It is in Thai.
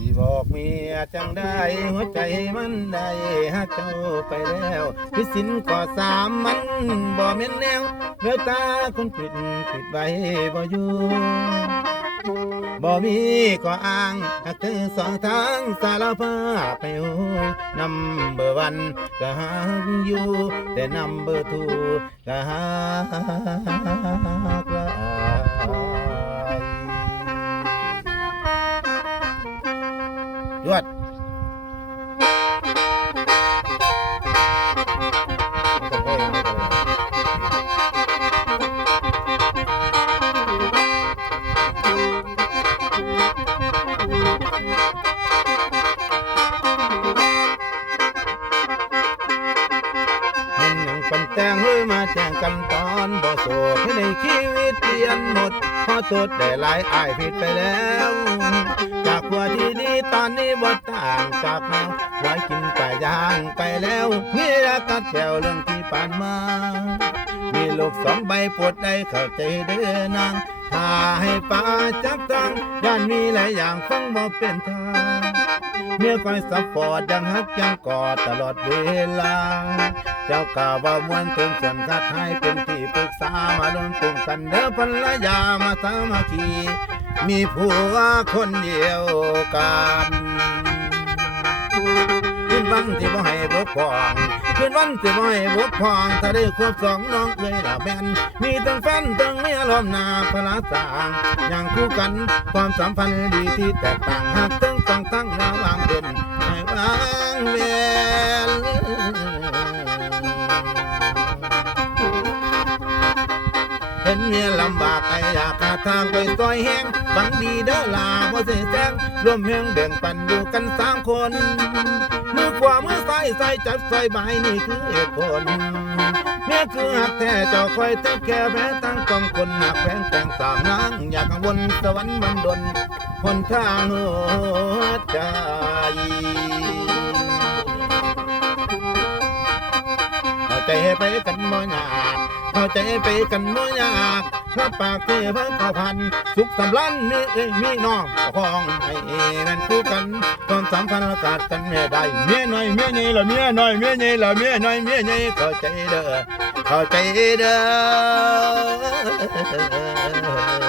สิบอกเมียจังได้หัวใจมันได้ฮักเจ้าไปแล้วพิสินข้อสามมันบ่แม่นแนวแววตาคนผิดไว้บ่อยู่บ่มีก็อ้างหักเธอสองทางสารภาพไปโอ้นำเบอร์วันก็หาอยู่แต่นำเบอร์ทูก็หากละอายยวดปันแตงเฮ้ยมาแจ้งกันตอนบ่โสดให้ในชีวิตเปลี่ยนหมดพอโทษได้หลายอายผิดไปแล้วจากหัวที่ดีตอนนี้บ่ต่างจากแมวไว้กินไก่ย่างไปแล้วนี่ละกัดแถวเรื่องที่ผ่านมามีลูกสองใบปวดได้เข้าใจเด้อนางถ้าให้ป้าจักตังย่านมีหลายอย่างฟังบ่เป็นทางเมื่อคอยซัพพอร์ตยังฮักยังกอดตลอดเวลาเจ้ากล่าวว่ามวนถึงส่วนคัดให้เป็นที่ปรึกษามารวมกลุ่มกันเด้อภรรยามาสามัคคีมีผัวคนเดียวกันขึ้นวันที่บ่ให้บกพร่องขึ้นวันที่บ่ให้บกพร่องถ้าได้ควบสองน้องเลยละแม่นมีทั้งแฟนทั้งเมียล้อมหน้าพระสางอย่างคู่กันความสัมพันธ์ดีที่แตกต่างหากทั้งสองทั้งระหว่างเด่นให้วางเวรเห็นเมียลำบากไอ้อยากหาทางไปซอยแห้งบังดีเด้อลาบ่เสียแซงร่วมแห่งแบ่งปันอยู่กันสามคนมือขวามือซ้ายใส่จับใส่ใบนี่คือเหตุผลเมียคือหักแท้เจ้าคอยเทคแค่แพ้ตั้งกองคนหักแพงแต่งสามนางอยากกังวลสวรรค์บันดลหนทางหัวใจเข้าใจไปกันบ่ยากเข้าใจไปกันบ่ยากถ้าปากเทพเข้าพันสุขสำรันมีน้องของให้นั่นคู่กันความสัมพันธ์ขาดกันไม่ได้เมียน้อยเมียใหญ่ละเมียน้อยเมียใหญ่ละเมียน้อยเมียใหญ่เข้าใจเด้อเข้าใจเด้อ